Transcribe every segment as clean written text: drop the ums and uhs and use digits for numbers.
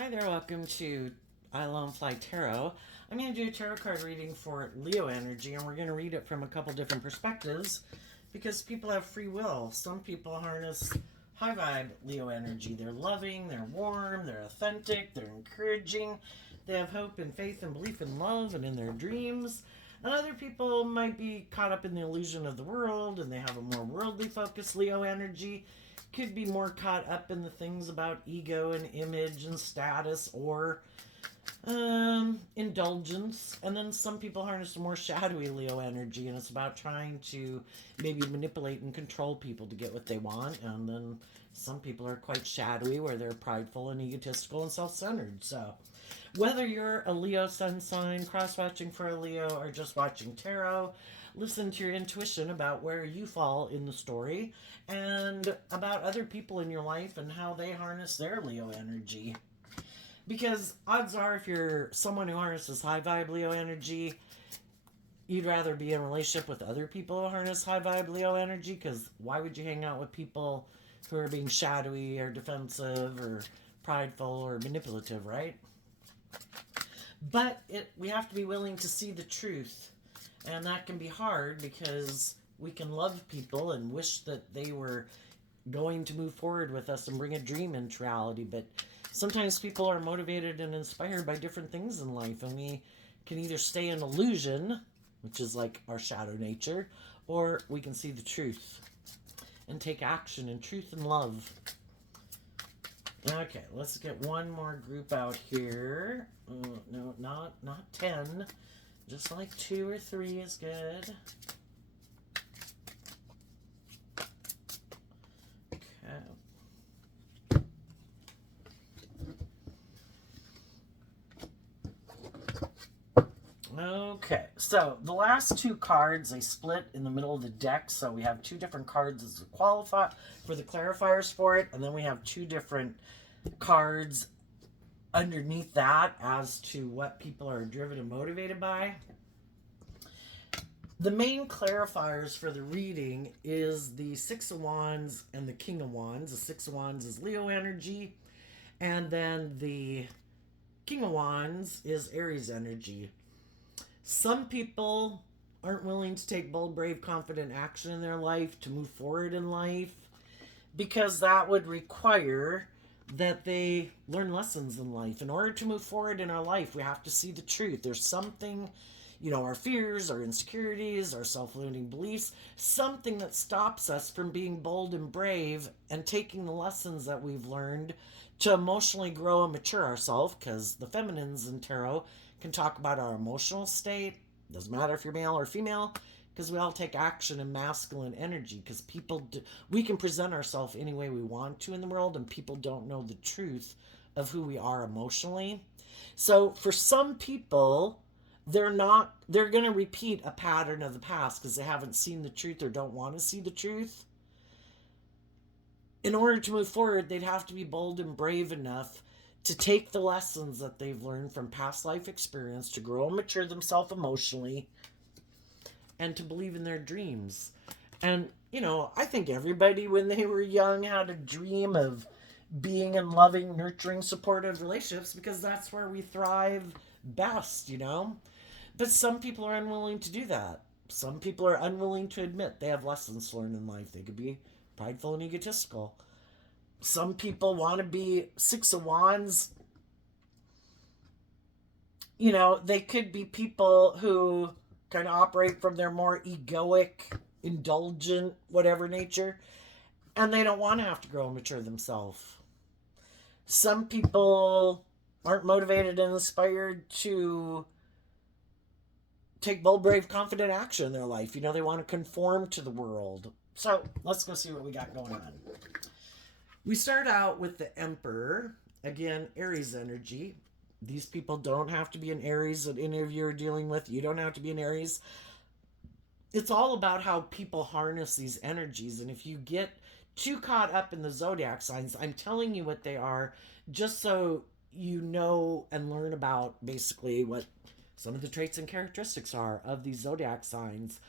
Hi there, welcome to I Lone Fly Tarot. I'm going to do a tarot card reading for Leo energy, and we're going to read it from a couple different perspectives because people have free will. Some people harness high vibe Leo energy. They're loving, they're warm, they're authentic, they're encouraging, they have hope and faith and belief in love and in their dreams. And other people might be caught up in the illusion of the world and they have a more worldly focused Leo energy. Could be more caught up in the things about ego and image and status or indulgence. And then some people harness a more shadowy Leo energy, and it's about trying to maybe manipulate and control people to get what they want. And then some people are quite shadowy, where they're prideful and egotistical and self-centered. So whether you're a Leo sun sign, cross-watching for a Leo, or just watching tarot, listen to your intuition about where you fall in the story and about other people in your life and how they harness their Leo energy. Because odds are, if you're someone who harnesses high vibe Leo energy, you'd rather be in a relationship with other people who harness high vibe Leo energy, because why would you hang out with people who are being shadowy or defensive or prideful or manipulative, right? But we have to be willing to see the truth. And that can be hard because we can love people and wish that they were going to move forward with us and bring a dream into reality. But sometimes people are motivated and inspired by different things in life. And we can either stay in illusion, which is like our shadow nature, or we can see the truth and take action in truth and love. Okay, let's get one more group out here. No, not 10. Just like 2 or 3 is good. Okay. Okay, so the last 2 cards, they split in the middle of the deck. So we have 2 different cards as qualify for the clarifiers for it. And then we have 2 different cards underneath that as to what people are driven and motivated by. The main clarifiers for the reading is the 6 of Wands and the King of Wands. The 6 of Wands is Leo energy, and then the King of Wands is Aries energy. Some people aren't willing to take bold, brave, confident action in their life to move forward in life because that would require that they learn lessons in life. In order to move forward in our life, we have to see the truth. There's something, our fears, our insecurities, our self-limiting beliefs, something that stops us from being bold and brave and taking the lessons that we've learned to emotionally grow and mature ourselves, because the feminines in tarot can talk about our emotional state. Doesn't matter if you're male or female, because we all take action in masculine energy, because we can present ourselves any way we want to in the world, and people don't know the truth of who we are emotionally. So for some people, they're going to repeat a pattern of the past because they haven't seen the truth or don't want to see the truth. In order to move forward, they'd have to be bold and brave enough to take the lessons that they've learned from past life experience to grow and mature themselves emotionally and to believe in their dreams. And, I think everybody when they were young had a dream of being in loving, nurturing, supportive relationships because that's where we thrive best, But some people are unwilling to do that. Some people are unwilling to admit they have lessons to learn in life. They could be prideful and egotistical. Some people want to be 6 of Wands. They could be people who kind of operate from their more egoic, indulgent, whatever nature, and they don't want to have to grow and mature themselves. Some people aren't motivated and inspired to take bold, brave, confident action in their life. They want to conform to the world. So let's go see what we got going on. We start out with the Emperor. Again, Aries energy. These people don't have to be an Aries that any of you are dealing with. You don't have to be an Aries. It's all about how people harness these energies. And if you get too caught up in the zodiac signs, I'm telling you what they are just so you know and learn about basically what some of the traits and characteristics are of these zodiac signs.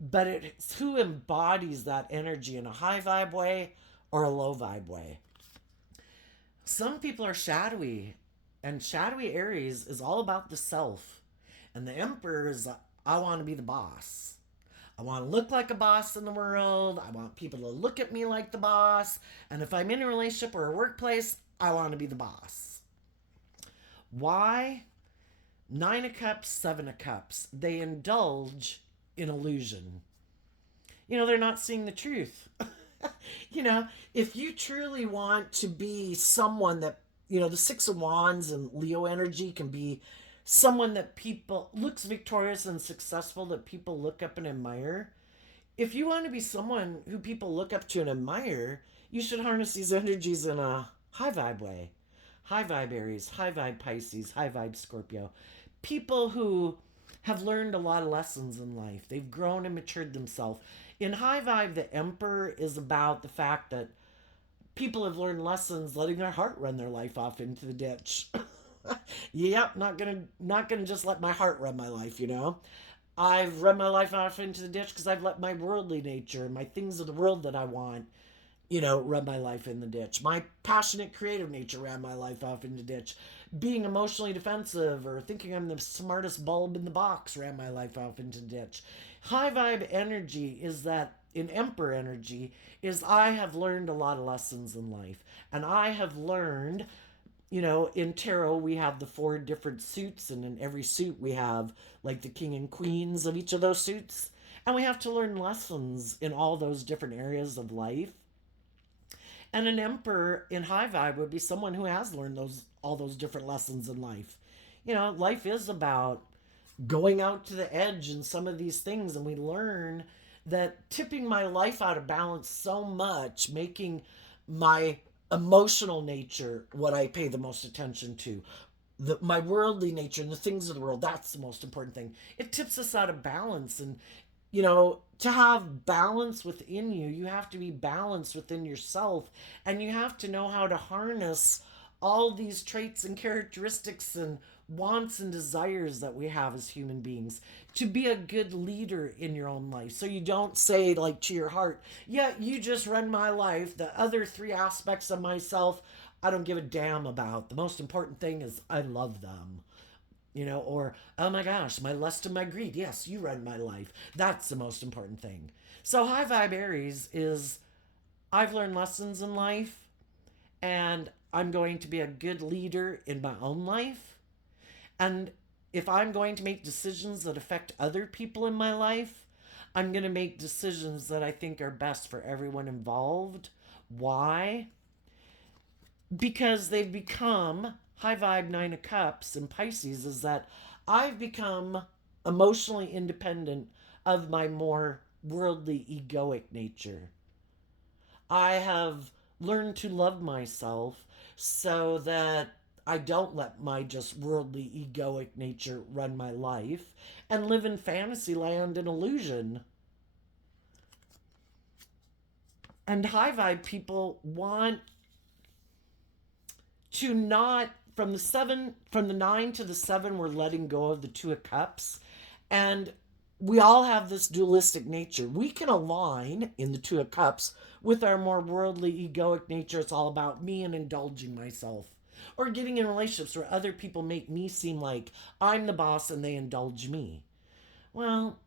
But it's who embodies that energy in a high vibe way or a low vibe way. Some people are shadowy And shadowy Aries is all about the self. And the Emperor is, I want to be the boss. I want to look like a boss in the world. I want people to look at me like the boss. And if I'm in a relationship or a workplace, I want to be the boss. Why? Nine of Cups, Seven of Cups. They indulge in illusion. They're not seeing the truth. If you truly want to be someone that, the Six of Wands and Leo energy can be someone that people looks victorious and successful, that people look up and admire. If you want to be someone who people look up to and admire, you should harness these energies in a high vibe way. High vibe Aries, high vibe Pisces, high vibe Scorpio. People who have learned a lot of lessons in life. They've grown and matured themselves. In high vibe, the Emperor is about the fact that people have learned lessons letting their heart run their life off into the ditch. Yep, not gonna just let my heart run my life. I've run my life off into the ditch because I've let my worldly nature and my things of the world that I want, run my life in the ditch. My passionate creative nature ran my life off in the ditch. Being emotionally defensive or thinking I'm the smartest bulb in the box ran my life off into the ditch. High vibe energy is that in Emperor energy is I have learned a lot of lessons in life. And I have learned, in tarot we have the four different suits, and in every suit we have like the king and queens of each of those suits. And we have to learn lessons in all those different areas of life. And an emperor in high vibe would be someone who has learned all those different lessons in life. Life is about going out to the edge in some of these things, and we learn that tipping my life out of balance so much, making my emotional nature what I pay the most attention to, my worldly nature and the things of the world, that's the most important thing. It tips us out of balance. And to have balance within you, you have to be balanced within yourself, and you have to know how to harness all these traits and characteristics and wants and desires that we have as human beings to be a good leader in your own life. So you don't say, like, to your heart, yeah, you just run my life. The other three aspects of myself, I don't give a damn about. The most important thing is I love them. Or, oh my gosh, my lust and my greed. Yes, you run my life. That's the most important thing. So, high vibe Aries is I've learned lessons in life, and I'm going to be a good leader in my own life. And if I'm going to make decisions that affect other people in my life, I'm going to make decisions that I think are best for everyone involved. Why? Because they've become high vibe Nine of Cups and Pisces, is that I've become emotionally independent of my more worldly egoic nature. I have learned to love myself so that I don't let my just worldly egoic nature run my life and live in fantasy land and illusion. And high vibe people want to not, from the nine to the seven, we're letting go of the two of cups. And we all have this dualistic nature. We can align in the two of cups with our more worldly egoic nature. It's all about me and indulging myself, or getting in relationships where other people make me seem like I'm the boss and they indulge me. Well,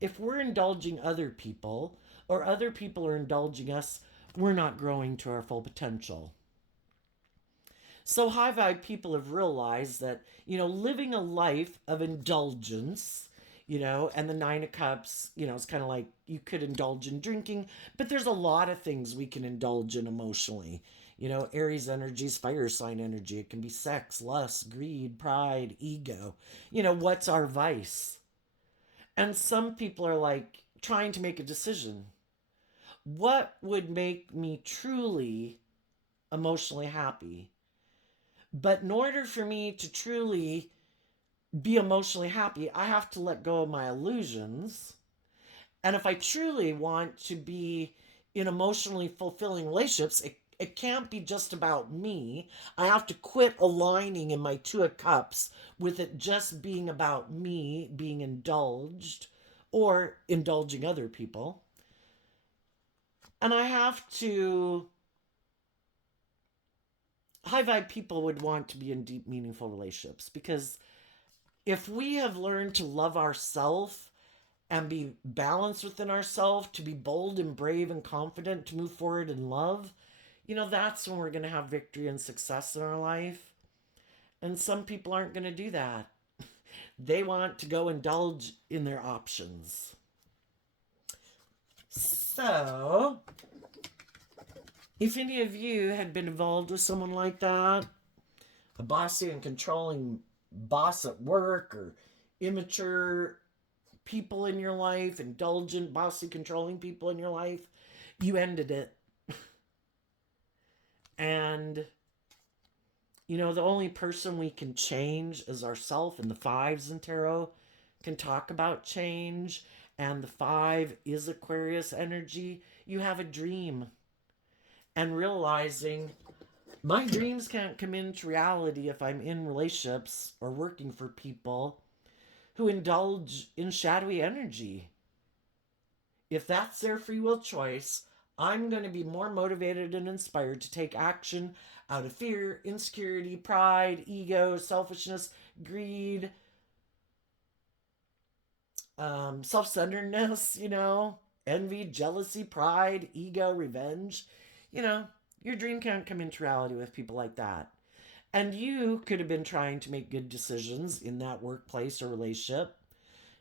if we're indulging other people or other people are indulging us, we're not growing to our full potential. So high vibe people have realized that, living a life of indulgence, and the Nine of Cups, it's kind of like you could indulge in drinking, but there's a lot of things we can indulge in emotionally. Aries energy is fire sign energy. It can be sex, lust, greed, pride, ego. What's our vice? And some people are like trying to make a decision. What would make me truly emotionally happy? But in order for me to truly be emotionally happy, I have to let go of my illusions. And if I truly want to be in emotionally fulfilling relationships, it can't be just about me. I have to quit aligning in my two of cups with it just being about me being indulged or indulging other people. And I have to high vibe people would want to be in deep, meaningful relationships, because if we have learned to love ourselves and be balanced within ourselves, to be bold and brave and confident, to move forward in love, that's when we're going to have victory and success in our life. And some people aren't going to do that. They want to go indulge in their options. So, if any of you had been involved with someone like that, a bossy and controlling boss at work, or immature people in your life, indulgent, bossy, controlling people in your life, you ended it. And, the only person we can change is ourself, and the fives in tarot can talk about change. And the five is Aquarius energy. You have a dream. And realizing my dreams can't come into reality if I'm in relationships or working for people who indulge in shadowy energy. If that's their free will choice, I'm going to be more motivated and inspired to take action out of fear, insecurity, pride, ego, selfishness, greed, self-centeredness, envy, jealousy, pride, ego, revenge. Your dream can't come into reality with people like that. And you could have been trying to make good decisions in that workplace or relationship,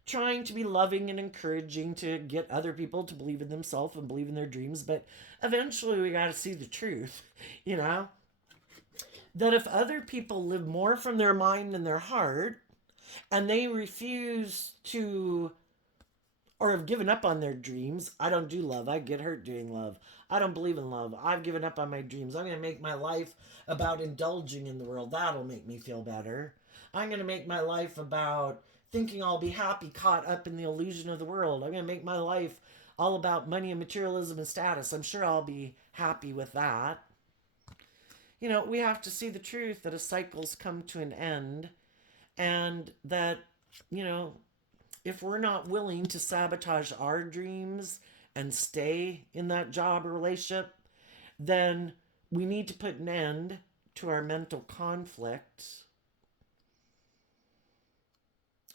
trying to be loving and encouraging to get other people to believe in themselves and believe in their dreams. But eventually we got to see the truth, that if other people live more from their mind than their heart, and they refuse to, or have given up on their dreams. I don't do love. I get hurt doing love. I don't believe in love. I've given up on my dreams. I'm going to make my life about indulging in the world. That'll make me feel better. I'm going to make my life about thinking I'll be happy, caught up in the illusion of the world. I'm going to make my life all about money and materialism and status. I'm sure I'll be happy with that. We have to see the truth that a cycle's come to an end, and that, if we're not willing to sabotage our dreams and stay in that job or relationship, then we need to put an end to our mental conflict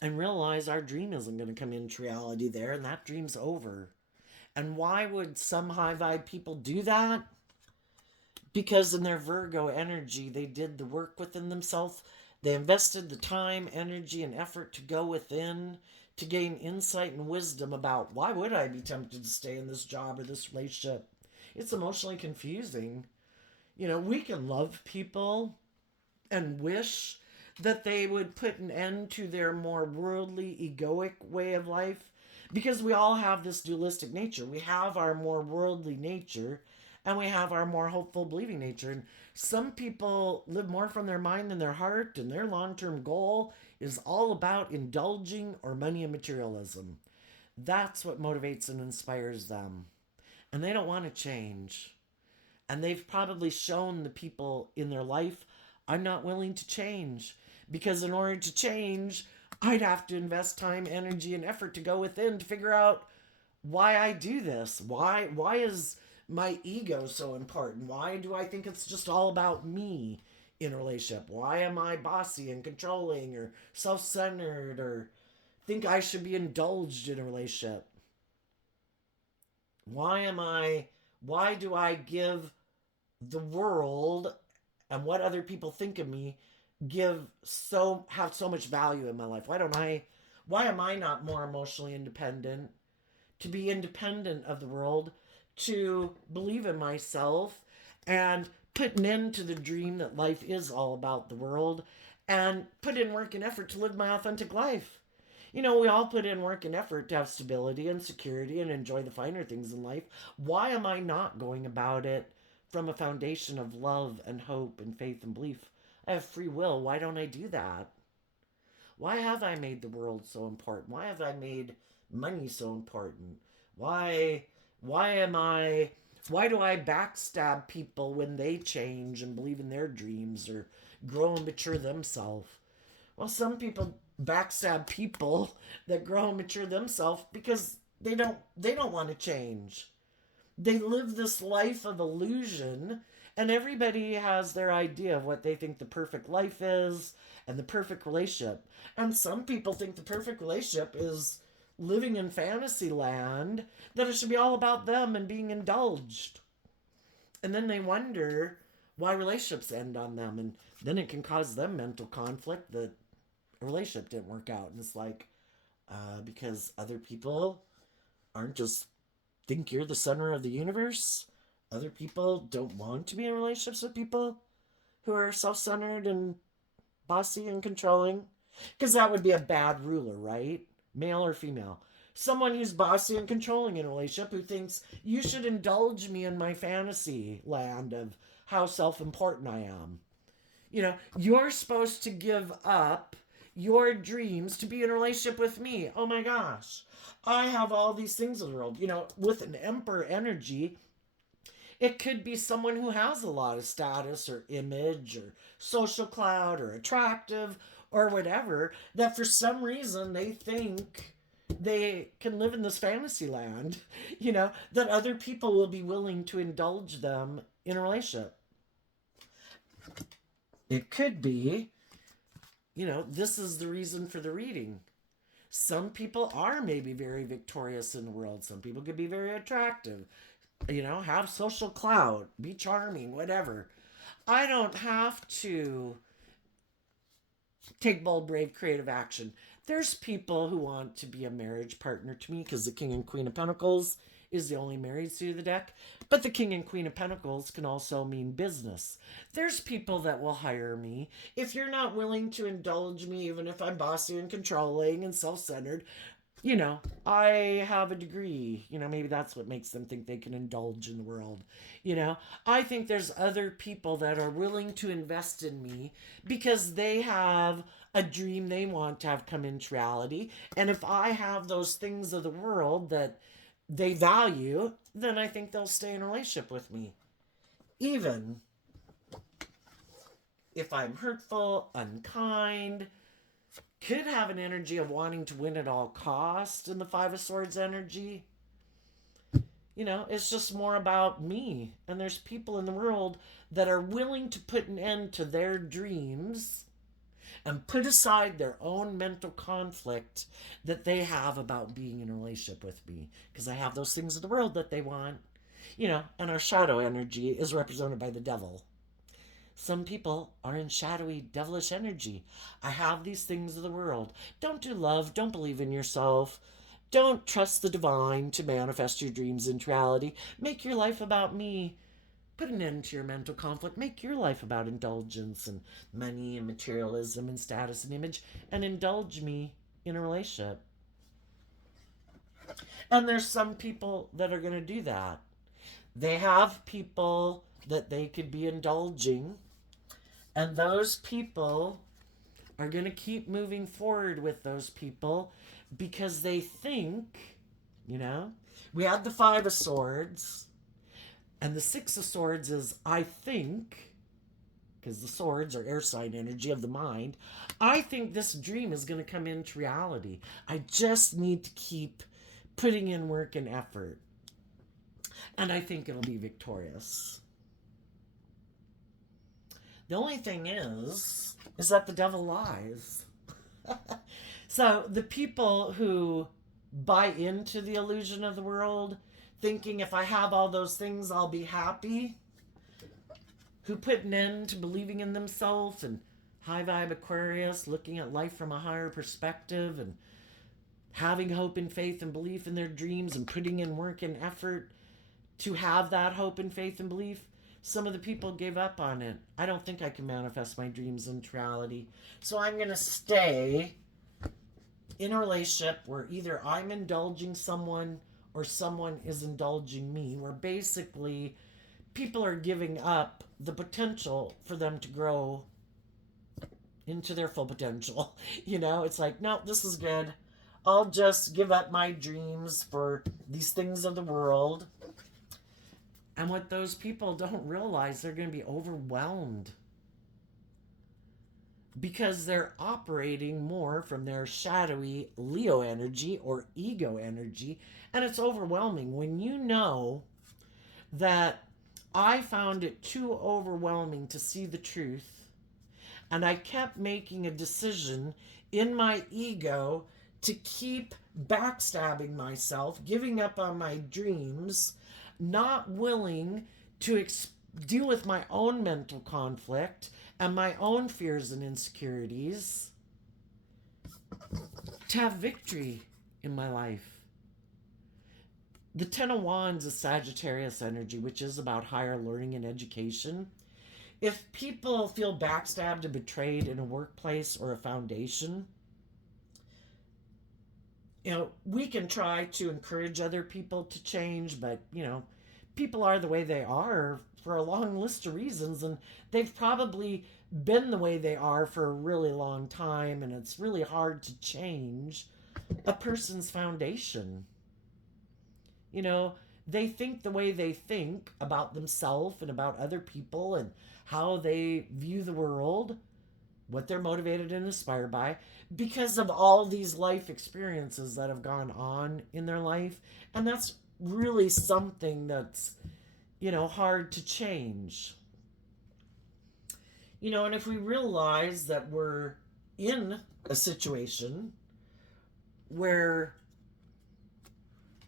and realize our dream isn't going to come into reality there, and that dream's over. And why would some high vibe people do that? Because in their Virgo energy, they did the work within themselves. They invested the time, energy, and effort to go within, to gain insight and wisdom about, why would I be tempted to stay in this job or this relationship? It's emotionally confusing. We can love people and wish that they would put an end to their more worldly, egoic way of life, because we all have this dualistic nature. We have our more worldly nature, and we have our more hopeful, believing nature. And some people live more from their mind than their heart, and their long-term goal is all about indulging or money and materialism. That's what motivates and inspires them. And they don't want to change. And they've probably shown the people in their life, I'm not willing to change. Because in order to change, I'd have to invest time, energy, and effort to go within to figure out why I do this. Why is my ego so important? Why do I think it's just all about me in a relationship? Why am I bossy and controlling or self-centered, or think I should be indulged in a relationship? Why do I give the world and what other people think of me have so much value in my life? Why am I not more emotionally independent, to be independent of the world, to believe in myself, and put an end to the dream that life is all about the world, and put in work and effort to live my authentic life? We all put in work and effort to have stability and security and enjoy the finer things in life. Why am I not going about it from a foundation of love and hope and faith and belief? I have free will. Why don't I do that? Why have I made the world so important? Why have I made money so important? Why do I backstab people when they change and believe in their dreams or grow and mature themselves? Well, some people backstab people that grow and mature themselves because they don't want to change. They live this life of illusion, and everybody has their idea of what they think the perfect life is and the perfect relationship. And some people think the perfect relationship is living in fantasy land, that it should be all about them and being indulged. And then they wonder why relationships end on them. And then it can cause them mental conflict that a relationship didn't work out. And it's like, because other people aren't just think you're the center of the universe. Other people don't want to be in relationships with people who are self-centered and bossy and controlling. Because that would be a bad ruler, right? Male or female. Someone who's bossy and controlling in a relationship who thinks you should indulge me in my fantasy land of how self-important I am. You know, you're supposed to give up your dreams to be in a relationship with me. Oh my gosh. I have all these things in the world. You know, with an emperor energy, it could be someone who has a lot of status or image or social clout or attractive or whatever, that for some reason they think they can live in this fantasy land, you know, that other people will be willing to indulge them in a relationship. It could be, you know, this is the reason for the reading. Some people are maybe very victorious in the world. Some people could be very attractive, you know, have social clout, be charming, whatever. I don't have to take bold, brave, creative action. There's people who want to be a marriage partner to me because the King and Queen of Pentacles is the only married suit of the deck. But the King and Queen of Pentacles can also mean business. There's people that will hire me. If you're not willing to indulge me, even if I'm bossy and controlling and self-centered, you know, I have a degree. You know, maybe that's what makes them think they can indulge in the world. You know, I think there's other people that are willing to invest in me because they have a dream they want to have come into reality. And if I have those things of the world that they value, then I think they'll stay in a relationship with me. Even if I'm hurtful, unkind, could have an energy of wanting to win at all cost in the Five of Swords energy. You know, it's just more about me. And there's people in the world that are willing to put an end to their dreams and put aside their own mental conflict that they have about being in a relationship with me. Because I have those things in the world that they want. You know, and our shadow energy is represented by the devil. Some people are in shadowy, devilish energy. I have these things of the world. Don't do love. Don't believe in yourself. Don't trust the divine to manifest your dreams into reality. Make your life about me. Put an end to your mental conflict. Make your life about indulgence and money and materialism and status and image, and indulge me in a relationship. And there's some people that are going to do that. They have people that they could be indulging, and those people are going to keep moving forward with those people because they think, you know, we had the Five of Swords, and the Six of Swords is I think, because the swords are air sign energy of the mind. I think this dream is going to come into reality. I just need to keep putting in work and effort. And I think it'll be victorious. The only thing is that the devil lies. So the people who buy into the illusion of the world, thinking if I have all those things, I'll be happy, who put an end to believing in themselves, and high vibe Aquarius, looking at life from a higher perspective and having hope and faith and belief in their dreams and putting in work and effort to have that hope and faith and belief, some of the people gave up on it. I don't think I can manifest my dreams into reality. So I'm going to stay in a relationship where either I'm indulging someone or someone is indulging me, where basically people are giving up the potential for them to grow into their full potential. You know, it's like, no, this is good. I'll just give up my dreams for these things of the world. And what those people don't realize, they're going to be overwhelmed because they're operating more from their shadowy Leo energy or ego energy. And it's overwhelming when you know that I found it too overwhelming to see the truth. And I kept making a decision in my ego to keep backstabbing myself, giving up on my dreams, not willing to deal with my own mental conflict and my own fears and insecurities to have victory in my life. The Ten of Wands is Sagittarius energy, which is about higher learning and education. If people feel backstabbed and betrayed in a workplace or a foundation, we can try to encourage other people to change, but, people are the way they are for a long list of reasons, and they've probably been the way they are for a really long time, and it's really hard to change a person's foundation. You know, they think the way they think about themselves and about other people and how they view the world, what they're motivated and inspired by, because of all these life experiences that have gone on in their life. And that's really something that's, hard to change. And if we realize that we're in a situation where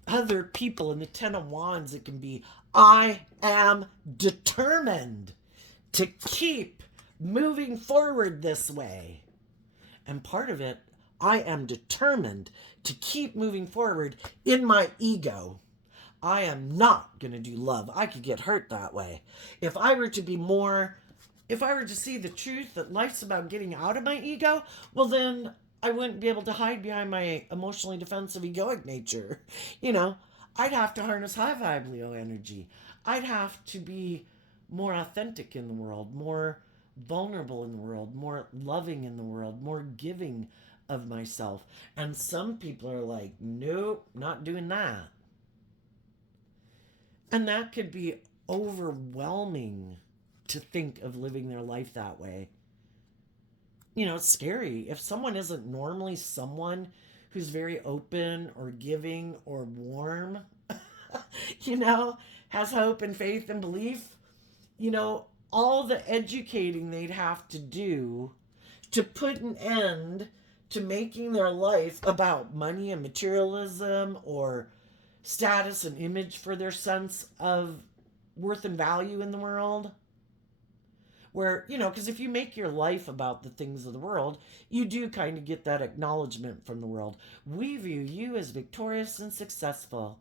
other people in the Ten of Wands, it can be, I am determined to keep moving forward this way. And part of it, I am determined to keep moving forward in my ego. I am not going to do love. I could get hurt that way. If I were to see the truth that life's about getting out of my ego, well, then I wouldn't be able to hide behind my emotionally defensive egoic nature. I'd have to harness high vibe Leo energy. I'd have to be more authentic in the world, more vulnerable in the world, more loving in the world, more giving of myself. And some people are like, nope, not doing that. And that could be overwhelming to think of living their life that way. It's scary. If someone isn't normally someone who's very open or giving or warm, has hope and faith and belief, all the educating they'd have to do to put an end to making their life about money and materialism or status and image for their sense of worth and value in the world. Where, because if you make your life about the things of the world, you do kind of get that acknowledgement from the world. We view you as victorious and successful.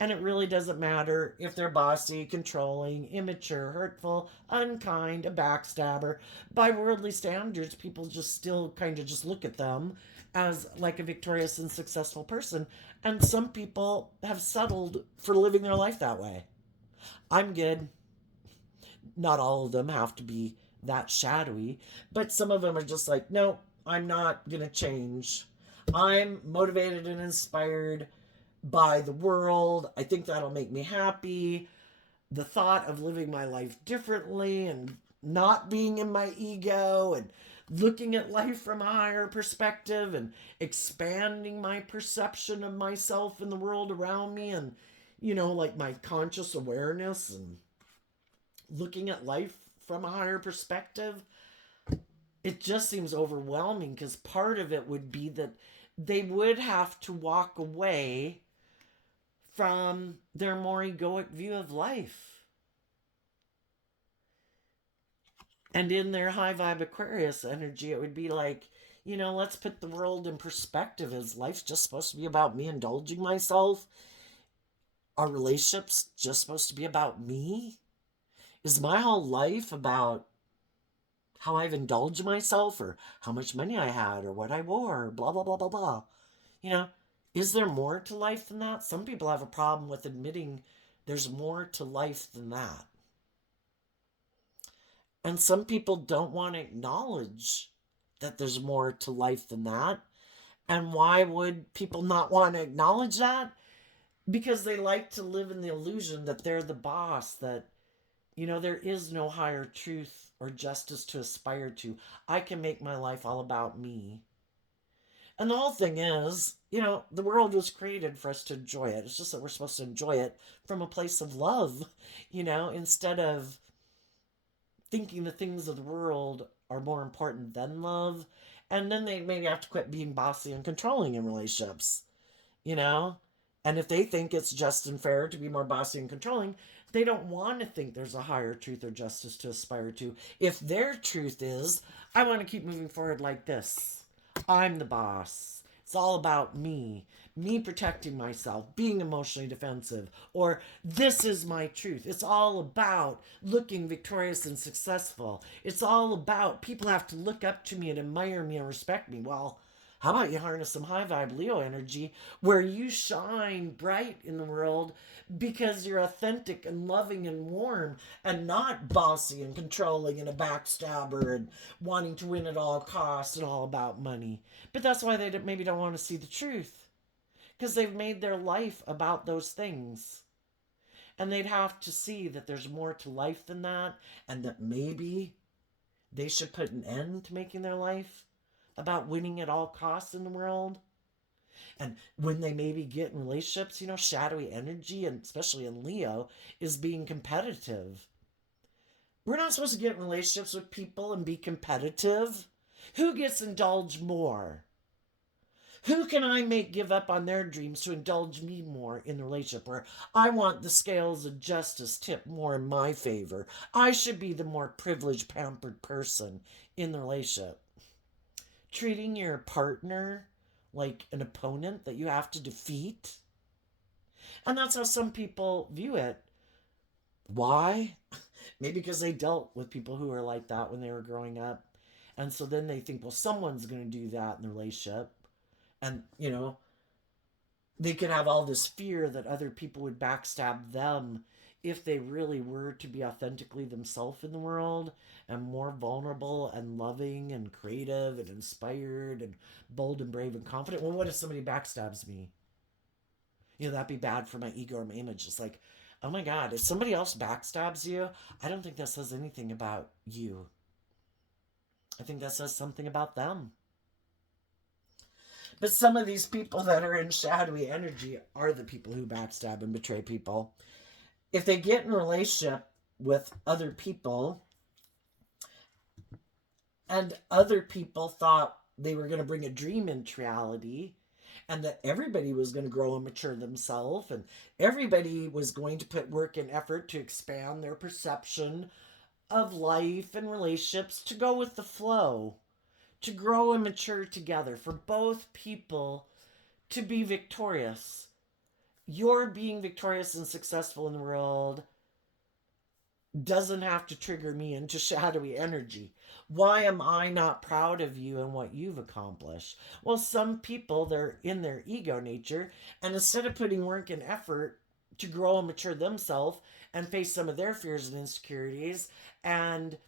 And it really doesn't matter if they're bossy, controlling, immature, hurtful, unkind, a backstabber. By worldly standards, people just still kind of just look at them as like a victorious and successful person. And some people have settled for living their life that way. I'm good. Not all of them have to be that shadowy, but some of them are just like, no, I'm not going to change. I'm motivated and inspired by the world. I think that'll make me happy. The thought of living my life differently and not being in my ego and looking at life from a higher perspective and expanding my perception of myself and the world around me and, like my conscious awareness and looking at life from a higher perspective, it just seems overwhelming because part of it would be that they would have to walk away from their more egoic view of life. And in their high vibe Aquarius energy, it would be like, let's put the world in perspective. Is life just supposed to be about me indulging myself? Are relationships just supposed to be about me? Is my whole life about how I've indulged myself or how much money I had or what I wore, blah, blah, blah, blah, blah? Is there more to life than that? Some people have a problem with admitting there's more to life than that. And some people don't want to acknowledge that there's more to life than that. And why would people not want to acknowledge that? Because they like to live in the illusion that they're the boss, that, there is no higher truth or justice to aspire to. I can make my life all about me. And the whole thing is, the world was created for us to enjoy it. It's just that we're supposed to enjoy it from a place of love, instead of thinking the things of the world are more important than love. And then they maybe have to quit being bossy and controlling in relationships, you know? And if they think it's just and fair to be more bossy and controlling, they don't want to think there's a higher truth or justice to aspire to. If their truth is, I want to keep moving forward like this, I'm the boss. It's all about me protecting myself, being emotionally defensive, or this is my truth. It's all about looking victorious and successful. It's all about people have to look up to me and admire me and respect me. Well, how about you harness some high vibe Leo energy where you shine bright in the world because you're authentic and loving and warm and not bossy and controlling and a backstabber and wanting to win at all costs and all about money. But that's why they maybe don't want to see the truth because they've made their life about those things. And they'd have to see that there's more to life than that and that maybe they should put an end to making their life about winning at all costs in the world. And when they maybe get in relationships, shadowy energy, and especially in Leo, is being competitive. We're not supposed to get in relationships with people and be competitive. Who gets indulged more? Who can I make give up on their dreams to indulge me more in the relationship where I want the scales of justice tipped more in my favor? I should be the more privileged, pampered person in the relationship. Treating your partner like an opponent that you have to defeat. And that's how some people view it. Why? Maybe because they dealt with people who were like that when they were growing up. And so then they think, well, someone's going to do that in the relationship. And, they could have all this fear that other people would backstab them if they really were to be authentically themselves in the world and more vulnerable and loving and creative and inspired and bold and brave and confident. Well, what if somebody backstabs me? That'd be bad for my ego or my image. It's like, oh my God, if somebody else backstabs you, I don't think that says anything about you. I think that says something about them. But some of these people that are in shadowy energy are the people who backstab and betray people. If they get in a relationship with other people and other people thought they were going to bring a dream into reality and that everybody was going to grow and mature themselves and everybody was going to put work and effort to expand their perception of life and relationships to go with the flow, to grow and mature together, for both people to be victorious. Your being victorious and successful in the world doesn't have to trigger me into shadowy energy. Why am I not proud of you and what you've accomplished? Well, some people, they're in their ego nature, and instead of putting work and effort to grow and mature themselves and face some of their fears and insecurities and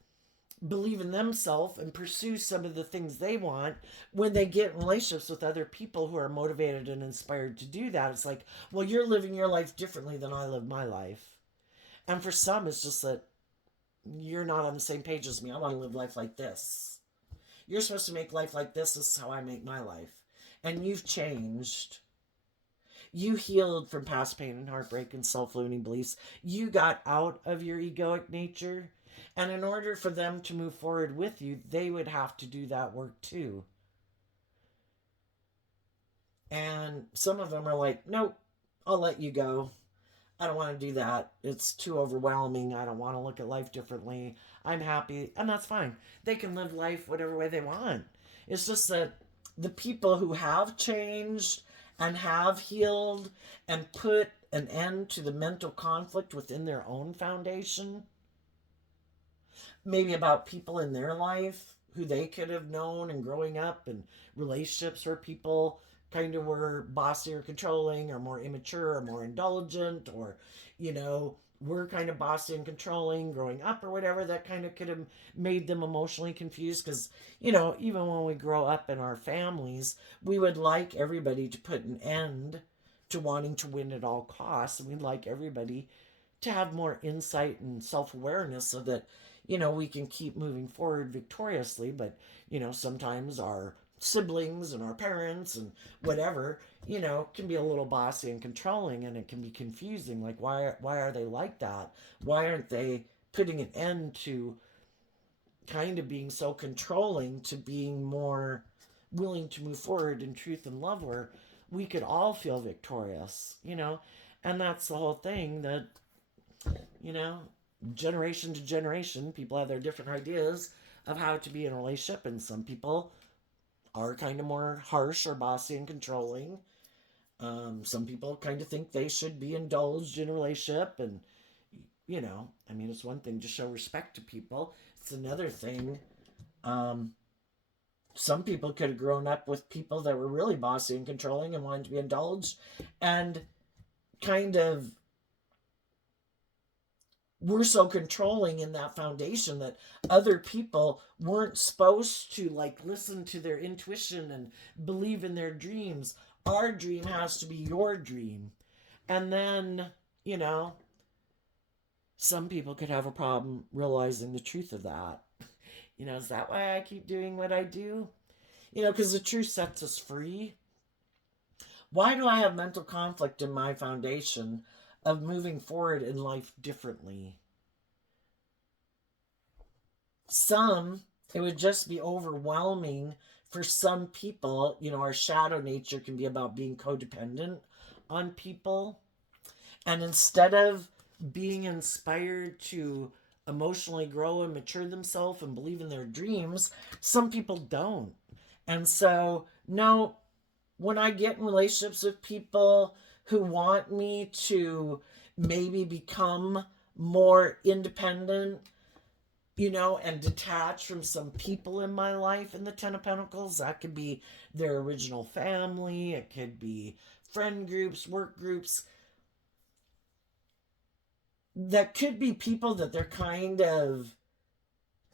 believe in themselves and pursue some of the things they want, when they get in relationships with other people who are motivated and inspired to do that, it's like, well, you're living your life differently than I live my life. And for some, it's just that you're not on the same page as me. I want to live life like this. You're supposed to make life like this. This is how I make my life. And you've changed. You healed from past pain and heartbreak and self-limiting beliefs. You got out of your egoic nature. And in order for them to move forward with you, they would have to do that work too. And some of them are like, nope, I'll let you go. I don't want to do that. It's too overwhelming. I don't want to look at life differently. I'm happy. And that's fine. They can live life whatever way they want. It's just that the people who have changed and have healed and put an end to the mental conflict within their own foundation, maybe about people in their life who they could have known and growing up, and relationships where people kind of were bossy or controlling or more immature or more indulgent, or were kind of bossy and controlling growing up or whatever, that kind of could have made them emotionally confused. Because even when we grow up in our families, we would like everybody to put an end to wanting to win at all costs, and we'd like everybody to have more insight and self-awareness so that we can keep moving forward victoriously. But sometimes our siblings and our parents and whatever, can be a little bossy and controlling, and it can be confusing. Like, why are they like that? Why aren't they putting an end to kind of being so controlling to being more willing to move forward in truth and love, where we could all feel victorious. And that's the whole thing, that you know generation to generation, people have their different ideas of how to be in a relationship, and some people are kind of more harsh or bossy and controlling. Some people kind of think they should be indulged in a relationship, and it's one thing to show respect to people. It's another thing. Um, some people could have grown up with people that were really bossy and controlling and wanted to be indulged, and kind of were so controlling in that foundation that other people weren't supposed to like listen to their intuition and believe in their dreams. Our dream has to be your dream. And then, you know, some people could have a problem realizing the truth of that. Is that why I keep doing what I do? Because the truth sets us free. Why do I have mental conflict in my foundation of moving forward in life differently? It would just be overwhelming for some people. Our shadow nature can be about being codependent on people. And instead of being inspired to emotionally grow and mature themselves and believe in their dreams, some people don't. And so, no, when I get in relationships with people who want me to maybe become more independent, and detach from some people in my life in the Ten of Pentacles, that could be their original family, it could be friend groups, work groups, that could be people that they're kind of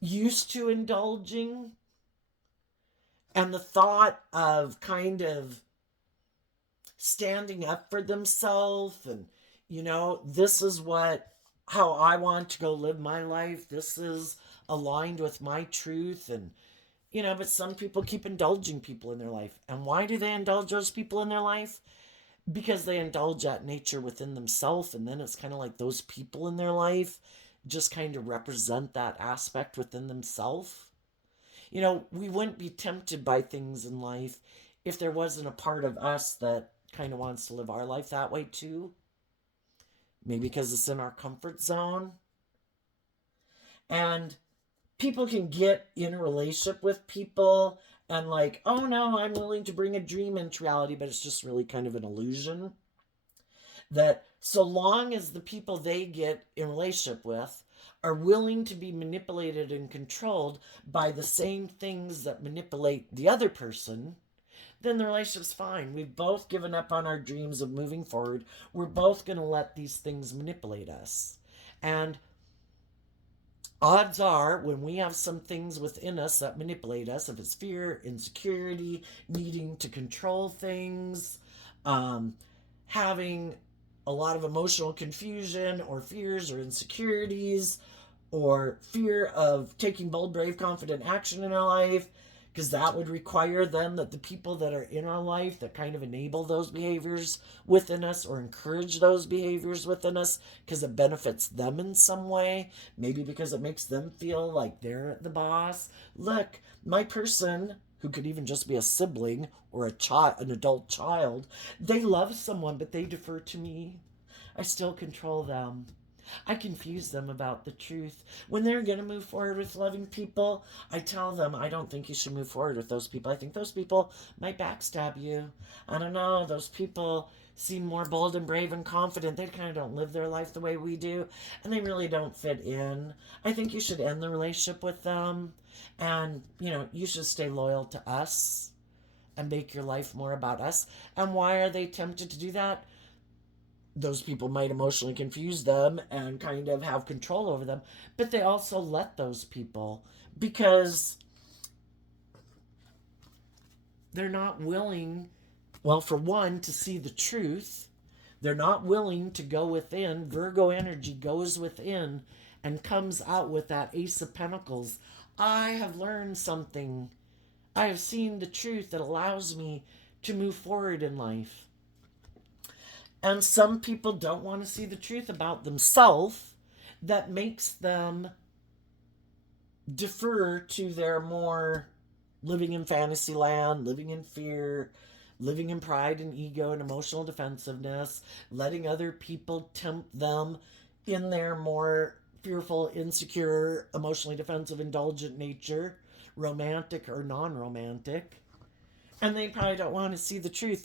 used to indulging. And the thought of kind of standing up for themselves and, this is how I want to go live my life. This is aligned with my truth. And, but some people keep indulging people in their life. And why do they indulge those people in their life? Because they indulge that nature within themselves, and then it's kind of like those people in their life just kind of represent that aspect within themselves. We wouldn't be tempted by things in life if there wasn't a part of us that kind of wants to live our life that way too. Maybe because it's in our comfort zone. And people can get in a relationship with people and like, oh no, I'm willing to bring a dream into reality, but it's just really kind of an illusion. That so long as the people they get in relationship with are willing to be manipulated and controlled by the same things that manipulate the other person, then the relationship's fine. We've both given up on our dreams of moving forward. We're both going to let these things manipulate us. And odds are, when we have some things within us that manipulate us, if it's fear, insecurity, needing to control things, having a lot of emotional confusion or fears or insecurities, or fear of taking bold, brave, confident action in our life, because that would require then that the people that are in our life that kind of enable those behaviors within us or encourage those behaviors within us because it benefits them in some way, maybe because it makes them feel like they're the boss. Look, my person, who could even just be a sibling or an adult child, they love someone, but they defer to me. I still control them. I confuse them about the truth. When they're going to move forward with loving people, I tell them, I don't think you should move forward with those people. I think those people might backstab you. I don't know. Those people seem more bold and brave and confident. They kind of don't live their life the way we do, and they really don't fit in. I think you should end the relationship with them, and, you should stay loyal to us and make your life more about us. And why are they tempted to do that? Those people might emotionally confuse them and kind of have control over them, but they also let those people because they're not willing, well, for one, to see the truth. They're not willing to go within. Virgo energy goes within and comes out with that Ace of Pentacles. I have learned something I have seen the truth that allows me to move forward in life. And some people don't want to see the truth about themselves that makes them defer to their more living in fantasy land, living in fear, living in pride and ego and emotional defensiveness, letting other people tempt them in their more fearful, insecure, emotionally defensive, indulgent nature, romantic or non romantic. And they probably don't want to see the truth.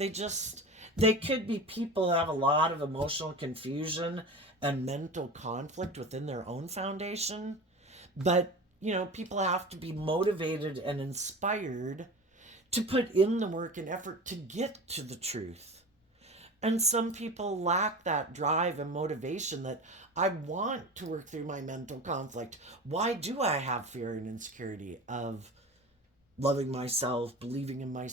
They could be people that have a lot of emotional confusion and mental conflict within their own foundation. But, people have to be motivated and inspired to put in the work and effort to get to the truth. And some people lack that drive and motivation that I want to work through my mental conflict. Why do I have fear and insecurity of loving myself, believing in my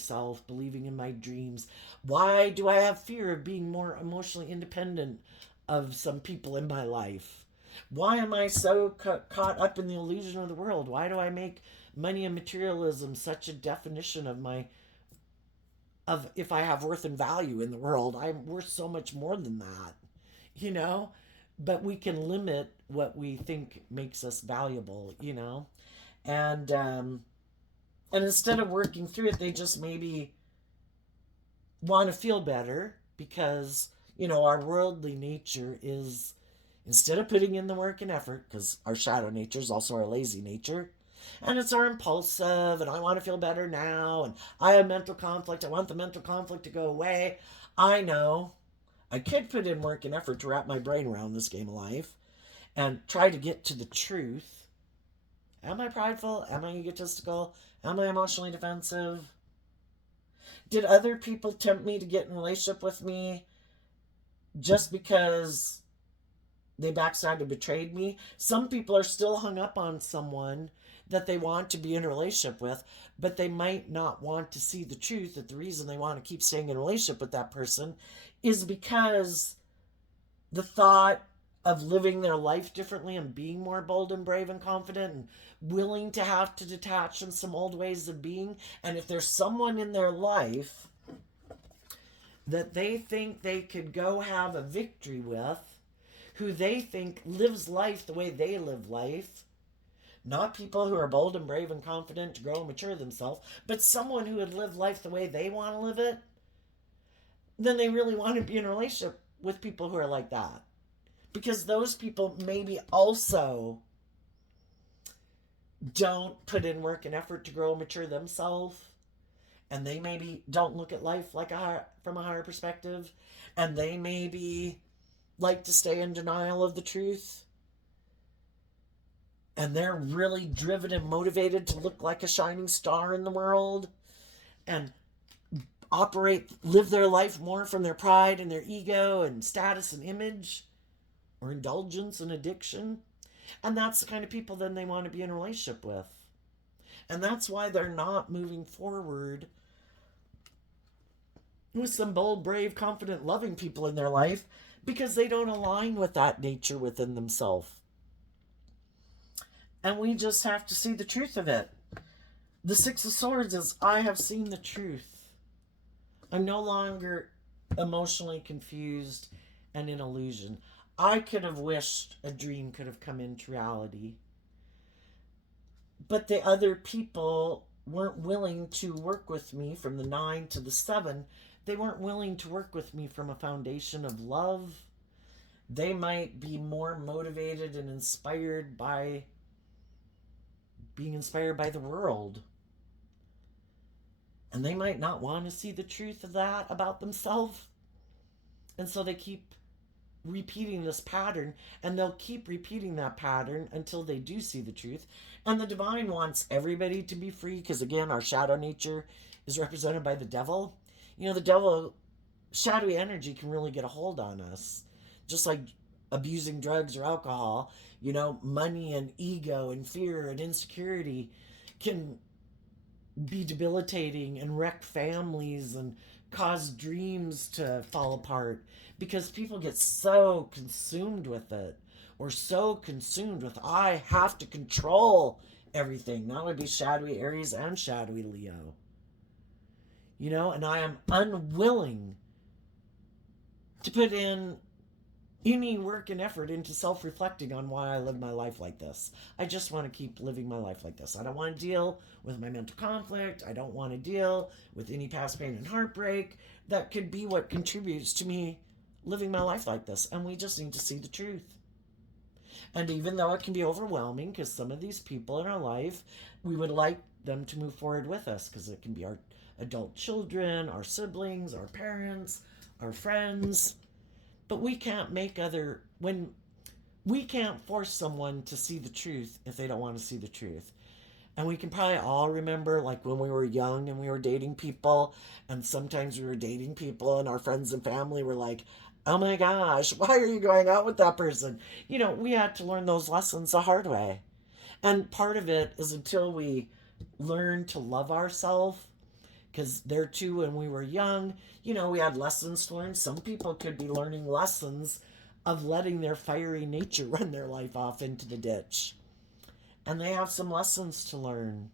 dreams? Why do I have fear of being more emotionally independent of some people in my life? Why am I so caught up in the illusion of the world? Why do I make money and materialism such a definition of if I have worth and value in the world? I'm worth so much more than that, you know? But we can limit what we think makes us valuable, And and instead of working through it, they just maybe want to feel better because, our worldly nature is, instead of putting in the work and effort, because our shadow nature is also our lazy nature, and it's our impulsive, and I want to feel better now, and I have mental conflict, I want the mental conflict to go away. I know I could put in work and effort to wrap my brain around this game of life and try to get to the truth. Am I prideful? Am I egotistical? Am I emotionally defensive? Did other people tempt me to get in a relationship with me just because they backstabbed and betrayed me? Some people are still hung up on someone that they want to be in a relationship with, but they might not want to see the truth that the reason they want to keep staying in a relationship with that person is because the thought of living their life differently and being more bold and brave and confident and willing to have to detach from some old ways of being. And if there's someone in their life that they think they could go have a victory with, who they think lives life the way they live life, not people who are bold and brave and confident to grow and mature themselves, but someone who would live life the way they want to live it, then they really want to be in a relationship with people who are like that. Because those people maybe also don't put in work and effort to grow and mature themselves. And they maybe don't look at life from a higher perspective. And they maybe like to stay in denial of the truth. And they're really driven and motivated to look like a shining star in the world. And live their life more from their pride and their ego and status and image, or indulgence and addiction. And that's the kind of people then they want to be in a relationship with. And that's why they're not moving forward with some bold, brave, confident, loving people in their life, because they don't align with that nature within themselves. And we just have to see the truth of it. The Six of Swords is, I have seen the truth. I'm no longer emotionally confused and in illusion. I could have wished a dream could have come into reality. But the other people weren't willing to work with me from the 9 to the 7. They weren't willing to work with me from a foundation of love. They might be more motivated and inspired by being inspired by the world. And they might not want to see the truth of that about themselves. And so they keep repeating this pattern, and they'll keep repeating that pattern until they do see the truth. And the divine wants everybody to be free, because again, our shadow nature is represented by the devil. The devil, shadowy energy can really get a hold on us, just like abusing drugs or alcohol. Money and ego and fear and insecurity can be debilitating and wreck families and cause dreams to fall apart, because people get so consumed with it, or so consumed with, I have to control everything. That would be shadowy Aries and shadowy Leo. And I am unwilling to put in any work and effort into self-reflecting on why I live my life like this. I just want to keep living my life like this. I don't want to deal with my mental conflict. I don't want to deal with any past pain and heartbreak. That could be what contributes to me living my life like this. And we just need to see the truth. And even though it can be overwhelming, because some of these people in our life, we would like them to move forward with us, because it can be our adult children, our siblings, our parents, our friends. But we can't we can't force someone to see the truth if they don't want to see the truth. And we can probably all remember, like, when we were young and we were dating people, and sometimes we were dating people and our friends and family were like, oh my gosh, why are you going out with that person? We had to learn those lessons the hard way. And part of it is until we learn to love ourselves, because there too, when we were young, we had lessons to learn. Some people could be learning lessons of letting their fiery nature run their life off into the ditch. And they have some lessons to learn.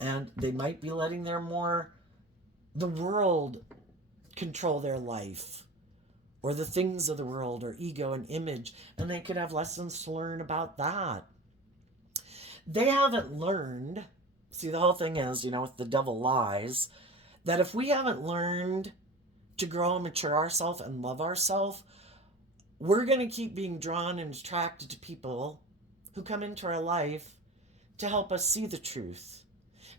And they might be letting the world control their life, or the things of the world, or ego and image. And they could have lessons to learn about that. They haven't learned. See, the whole thing is, with the devil lies, that if we haven't learned to grow and mature ourselves and love ourselves, we're going to keep being drawn and attracted to people who come into our life to help us see the truth.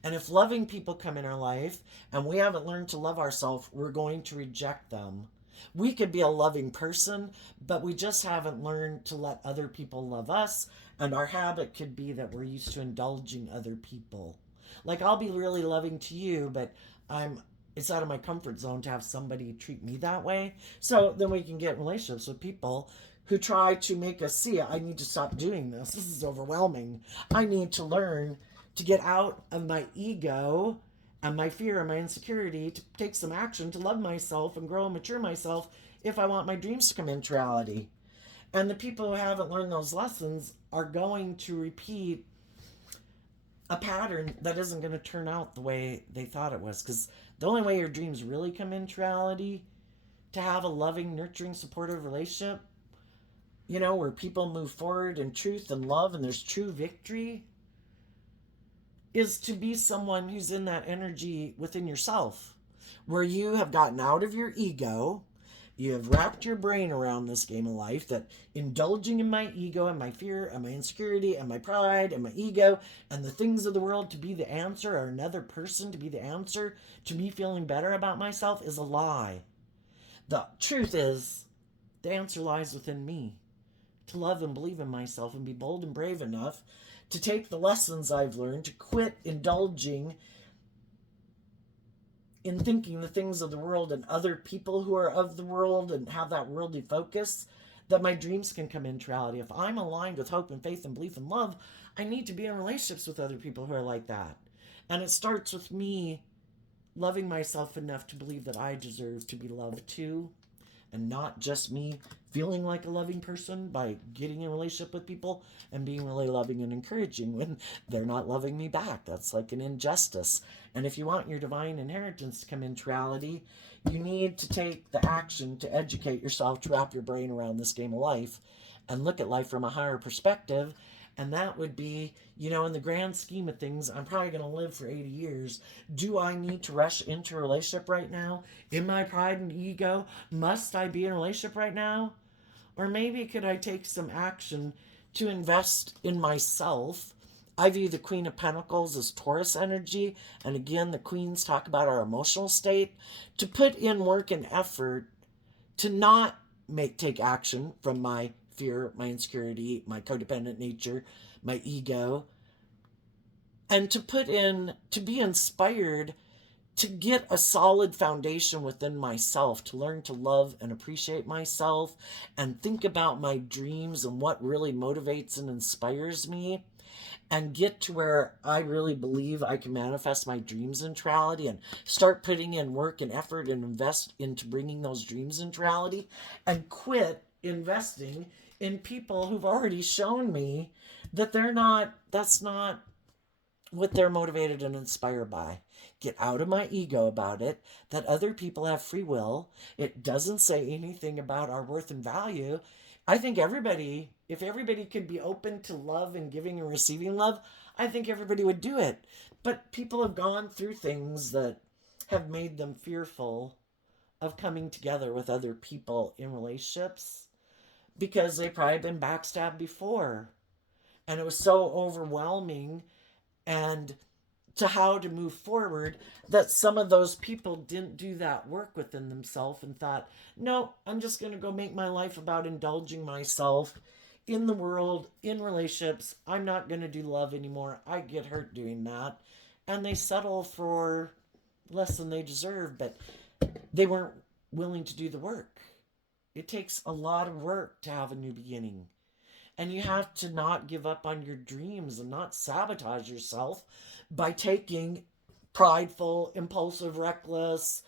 And if loving people come in our life and we haven't learned to love ourselves, we're going to reject them. We could be a loving person, but we just haven't learned to let other people love us. And our habit could be that we're used to indulging other people. Like, I'll be really loving to you, but it's out of my comfort zone to have somebody treat me that way. So then we can get in relationships with people who try to make us see, I need to stop doing this. This is overwhelming. I need to learn to get out of my ego and my fear and my insecurity, to take some action to love myself and grow and mature myself if I want my dreams to come into reality. And the people who haven't learned those lessons are going to repeat a pattern that isn't going to turn out the way they thought it was. Because the only way your dreams really come into reality, to have a loving, nurturing, supportive relationship, where people move forward in truth and love and there's true victory, is to be someone who's in that energy within yourself, where you have gotten out of your ego. You have wrapped your brain around this game of life, that indulging in my ego and my fear and my insecurity and my pride and my ego and the things of the world to be the answer, or another person to be the answer to me feeling better about myself, is a lie. The truth is, the answer lies within me, to love and believe in myself and be bold and brave enough to take the lessons I've learned, to quit indulging in thinking the things of the world and other people who are of the world and have that worldly focus, that my dreams can come into reality. If I'm aligned with hope and faith and belief and love, I need to be in relationships with other people who are like that. And it starts with me loving myself enough to believe that I deserve to be loved too, and not just me feeling like a loving person by getting in a relationship with people and being really loving and encouraging when they're not loving me back. That's like an injustice. And if you want your divine inheritance to come into reality, you need to take the action to educate yourself, to wrap your brain around this game of life and look at life from a higher perspective. And that would be, in the grand scheme of things, I'm probably going to live for 80 years. Do I need to rush into a relationship right now? In my pride and ego, must I be in a relationship right now? Or maybe could I take some action to invest in myself? I view the Queen of Pentacles as Taurus energy. And again, the Queens talk about our emotional state. To put in work and effort to not take action from my fear, my insecurity, my codependent nature, my ego, and to be inspired to get a solid foundation within myself, to learn to love and appreciate myself and think about my dreams and what really motivates and inspires me, and get to where I really believe I can manifest my dreams into reality and start putting in work and effort and invest into bringing those dreams into reality, and quit investing in people who've already shown me that that's not what they're motivated and inspired by. Get out of my ego about it, that other people have free will. It doesn't say anything about our worth and value. I think everybody, if everybody could be open to love and giving and receiving love, I think everybody would do it. But people have gone through things that have made them fearful of coming together with other people in relationships because they've probably been backstabbed before. And it was so overwhelming and to how to move forward that some of those people didn't do that work within themselves and thought, no, I'm just going to go make my life about indulging myself in the world, in relationships. I'm not going to do love anymore. I get hurt doing that. And they settle for less than they deserve, but they weren't willing to do the work. It takes a lot of work to have a new beginning. And you have to not give up on your dreams and not sabotage yourself by taking prideful, impulsive, reckless,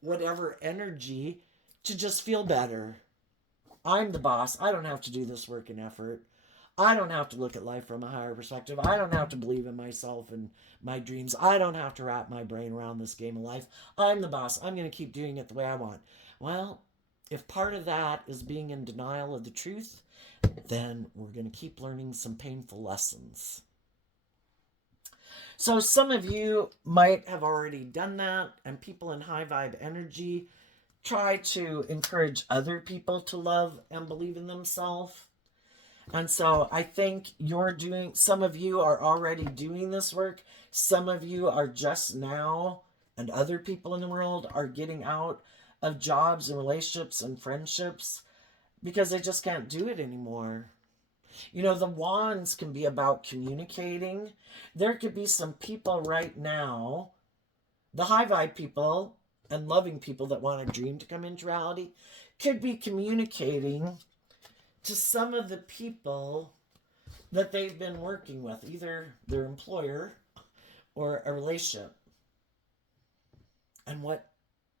whatever energy to just feel better. I'm the boss. I don't have to do this work and effort. I don't have to look at life from a higher perspective. I don't have to believe in myself and my dreams. I don't have to wrap my brain around this game of life. I'm the boss. I'm going to keep doing it the way I want. Well, if part of that is being in denial of the truth, then we're going to keep learning some painful lessons. So some of you might have already done that, and people in high vibe energy try to encourage other people to love and believe in themselves. And so I think some of you are already doing this work. Some of you are just now, and other people in the world are getting out of jobs and relationships and friendships because they just can't do it anymore. The wands can be about communicating. There could be some people right now, the high vibe people and loving people that want a dream to come into reality, could be communicating to some of the people that they've been working with, either their employer or a relationship. And what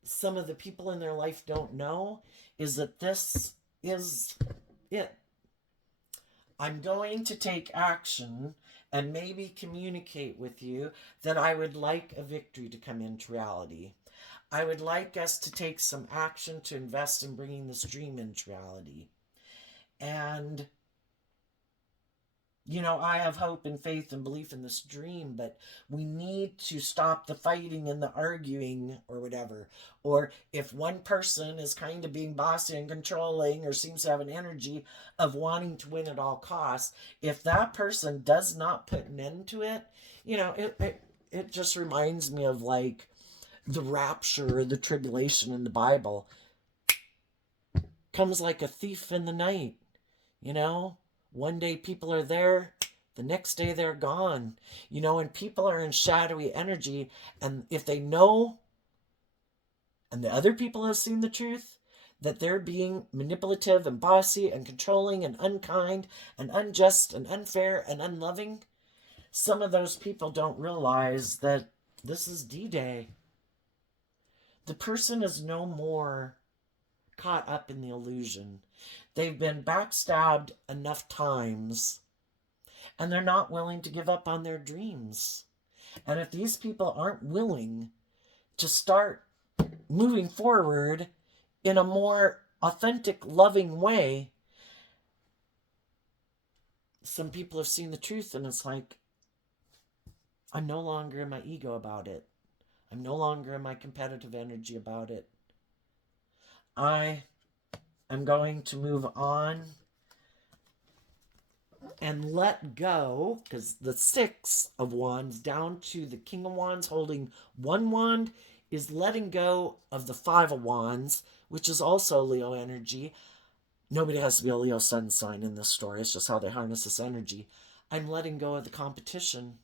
some of the people in their life don't know is that this is it. I'm going to take action and maybe communicate with you that I would like a victory to come into reality. I would like us to take some action to invest in bringing this dream into reality. And, I have hope and faith and belief in this dream, but we need to stop the fighting and the arguing or whatever. Or if one person is kind of being bossy and controlling or seems to have an energy of wanting to win at all costs, if that person does not put an end to it, it just reminds me of like the rapture or the tribulation in the Bible. Comes like a thief in the night. One day people are there, the next day they're gone. And people are in shadowy energy, and if they know, and the other people have seen the truth, that they're being manipulative and bossy and controlling and unkind and unjust and unfair and unloving, some of those people don't realize that this is D-Day. The person is no more caught up in the illusion. They've been backstabbed enough times, and they're not willing to give up on their dreams. And if these people aren't willing to start moving forward in a more authentic, loving way, some people have seen the truth, and it's like, I'm no longer in my ego about it. I'm no longer in my competitive energy about it. I am going to move on and let go, because the Six of Wands down to the King of Wands holding one wand is letting go of the Five of Wands, which is also Leo energy. Nobody has to be a Leo sun sign in this story. It's just how they harness this energy. I'm letting go of the competition.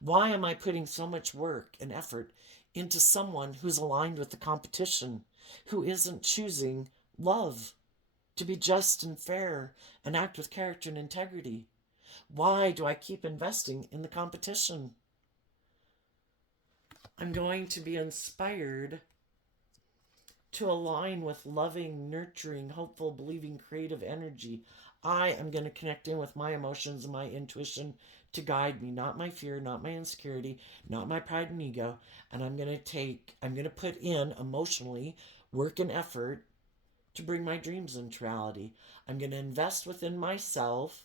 Why am I putting so much work and effort into someone who's aligned with the competition, who isn't choosing love, to be just and fair and act with character and integrity? Why do I keep investing in the competition? I'm going to be inspired to align with loving, nurturing, hopeful, believing, creative energy. I am going to connect in with my emotions and my intuition to guide me, not my fear, not my insecurity, not my pride and ego. And I'm going to put in emotionally work and effort to bring my dreams into reality. I'm going to invest within myself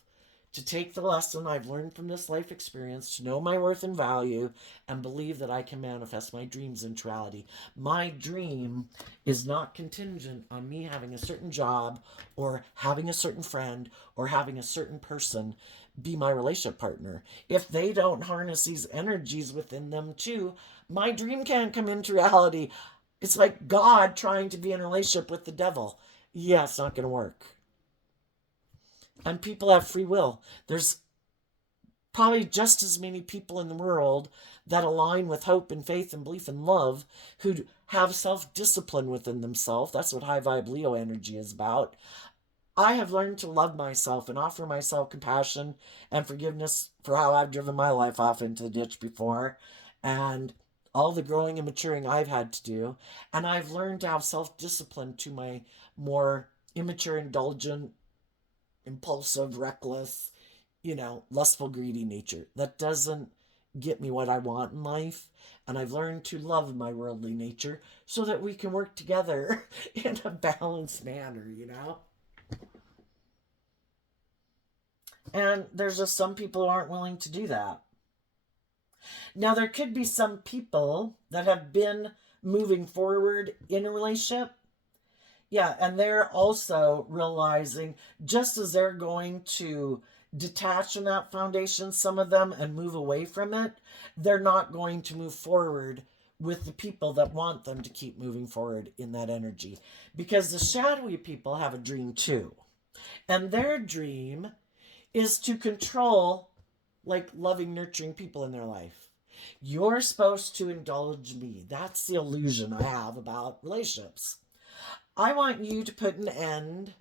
to take the lesson I've learned from this life experience, to know my worth and value, and believe that I can manifest my dreams into reality. My dream is not contingent on me having a certain job or having a certain friend or having a certain person be my relationship partner. If they don't harness these energies within them too, my dream can't come into reality. It's like God trying to be in a relationship with the devil. Yeah, it's not going to work. And people have free will. There's probably just as many people in the world that align with hope and faith and belief and love who have self-discipline within themselves. That's what high vibe Leo energy is about. I have learned to love myself and offer myself compassion and forgiveness for how I've driven my life off into the ditch before, and all the growing and maturing I've had to do. And I've learned to have self-discipline to my more immature, indulgent, impulsive, reckless, lustful, greedy nature. That doesn't get me what I want in life. And I've learned to love my worldly nature so that we can work together in a balanced manner. And there's just some people who aren't willing to do that. Now, there could be some people that have been moving forward in a relationship. Yeah, and they're also realizing just as they're going to detach from that foundation, some of them, and move away from it, they're not going to move forward with the people that want them to keep moving forward in that energy. Because the shadowy people have a dream too. And their dream is to control, like, loving, nurturing people in their life. You're supposed to indulge me. That's the illusion I have about relationships. I want you to put an end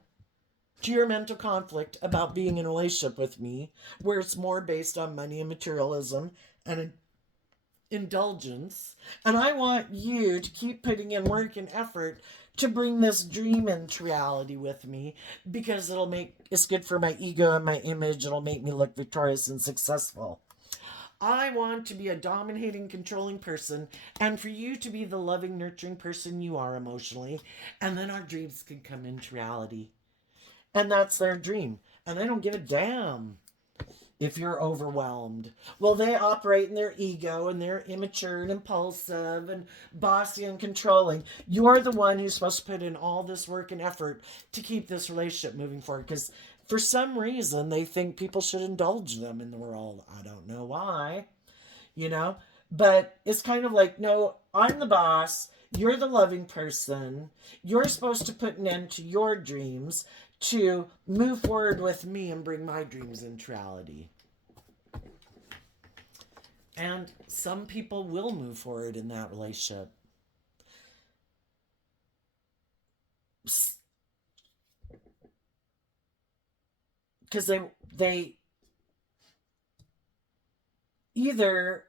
to your mental conflict about being in a relationship with me, where it's more based on money and materialism and indulgence. And I want you to keep putting in work and effort to bring this dream into reality with me, because it's good for my ego and my image. It'll make me look victorious and successful. I want to be a dominating, controlling person, and for you to be the loving, nurturing person you are emotionally, and then our dreams can come into reality. And that's their dream. And they don't give a damn if you're overwhelmed. Well, they operate in their ego, and they're immature and impulsive and bossy and controlling. You're the one who's supposed to put in all this work and effort to keep this relationship moving forward, because for some reason they think people should indulge them in the world. I don't know why, but it's kind of like, no, I'm the boss. You're the loving person. You're supposed to put an end to your dreams to move forward with me and bring my dreams into reality. And some people will move forward in that relationship. Because they either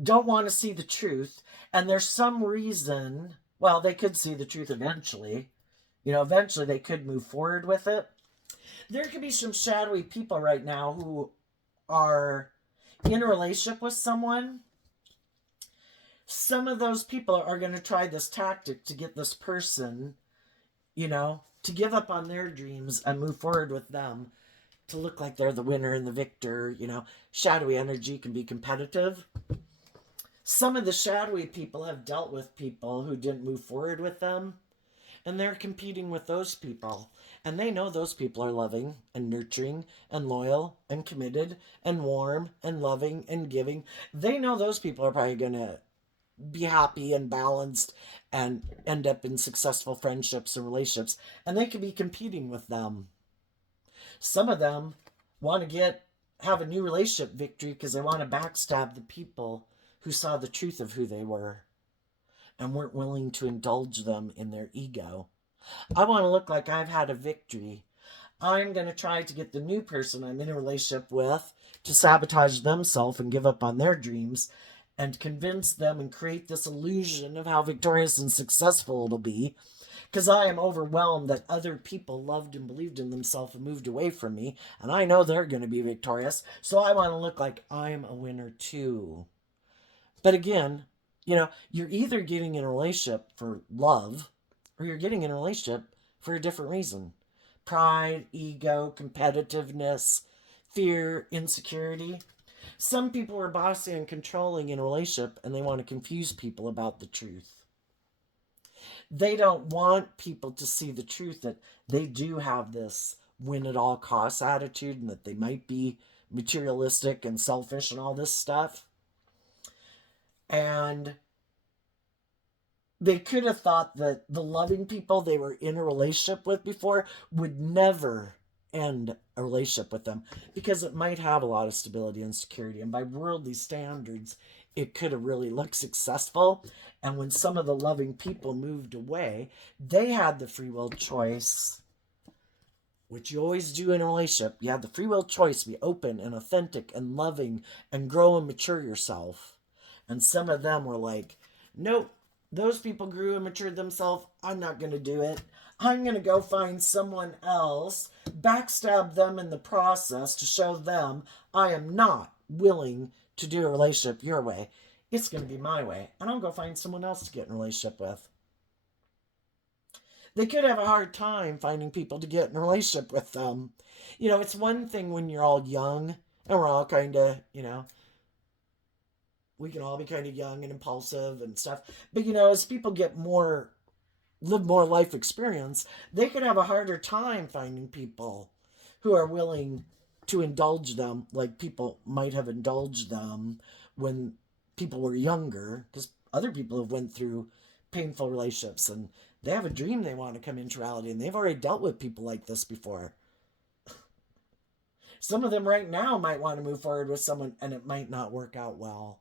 don't want to see the truth, and there's some reason, well, they could see the truth eventually. Eventually they could move forward with it. There could be some shadowy people right now who are in a relationship with someone. Some of those people are going to try this tactic to get this person, to give up on their dreams and move forward with them, to look like they're the winner and the victor. Shadowy energy can be competitive. Some of the shadowy people have dealt with people who didn't move forward with them, and they're competing with those people. And they know those people are loving and nurturing and loyal and committed and warm and loving and giving. They know those people are probably going to be happy and balanced and end up in successful friendships and relationships. And they could be competing with them. Some of them want to have a new relationship victory because they want to backstab the people who saw the truth of who they were and weren't willing to indulge them in their ego. I want to look like I've had a victory. I'm going to try to get the new person I'm in a relationship with to sabotage themselves and give up on their dreams, and convince them and create this illusion of how victorious and successful it'll be, because I am overwhelmed that other people loved and believed in themselves and moved away from me, and I know they're going to be victorious, so I want to look like I'm a winner too. But again, you're either getting in a relationship for love or you're getting in a relationship for a different reason. Pride, ego, competitiveness, fear, insecurity. Some people are bossy and controlling in a relationship and they want to confuse people about the truth. They don't want people to see the truth that they do have this win at all costs attitude and that they might be materialistic and selfish and all this stuff. And they could have thought that the loving people they were in a relationship with before would never end a relationship with them because it might have a lot of stability and security. And by worldly standards, it could have really looked successful. And when some of the loving people moved away, they had the free will choice, which you always do in a relationship. You have the free will choice to be open and authentic and loving and grow and mature yourself. And some of them were like, nope, those people grew and matured themselves. I'm not going to do it. I'm going to go find someone else, backstab them in the process to show them I am not willing to do a relationship your way. It's going to be my way. And I'll go find someone else to get in a relationship with. They could have a hard time finding people to get in a relationship with them. It's one thing when you're all young and we're all kind of, we can all be kind of young and impulsive and stuff. But, as people live more life experience, they could have a harder time finding people who are willing to indulge them like people might have indulged them when people were younger, because other people have went through painful relationships and they have a dream they want to come into reality and they've already dealt with people like this before. Some of them right now might want to move forward with someone and it might not work out well